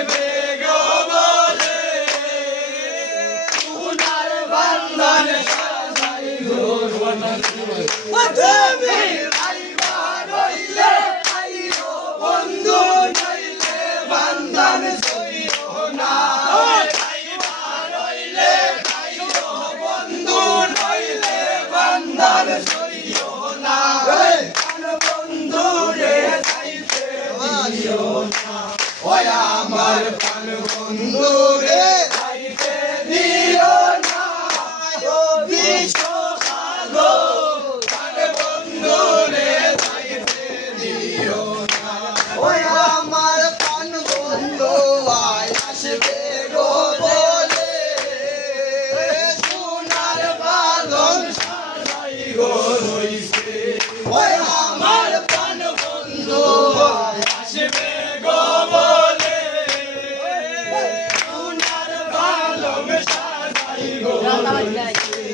আসবে গো বলে সোনার বান্ধন সাজাই গো তুমি আইবা রইলে আইও বন্ধু নইলে বান্ধন সইও না আইবা রইলে আইও বন্ধু নইলে বান্ধন সইও না বন্ধু রে যাইতে দিও না ওই আমার প্রাণ বন্ধু রে যাইতে দিও না ও বিশ্ব সাগো প্রাণ বন্ধু রে যাইতে দিও না ওই আমার প্রাণ বন্ধু আয় আসবে গো বলে সোনার বাঁধন সাজাই গো রইছে ওই আমার প্রাণ বন্ধু আয় আসবে গো বলে সোনার বাঁধন সাজাই গো রইছে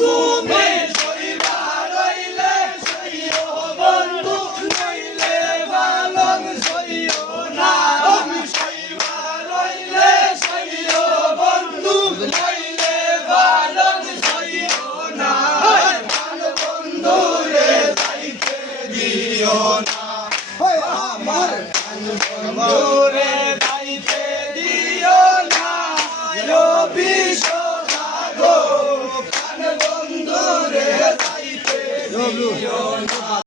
তুমি সইবা রইলে সইও বন্ধু নইলে বাঁধন সইও না সইবা রইলে সইও বন্ধু নইলে বাঁধন সইও না প্রাণ বন্ধু রে যাইতে দিও না আমার প্রাণ বন্ধু রে যাইতে দিও না বিশ্ব সাগো প্রাণ বন্ধু রে যাইতে দিও না।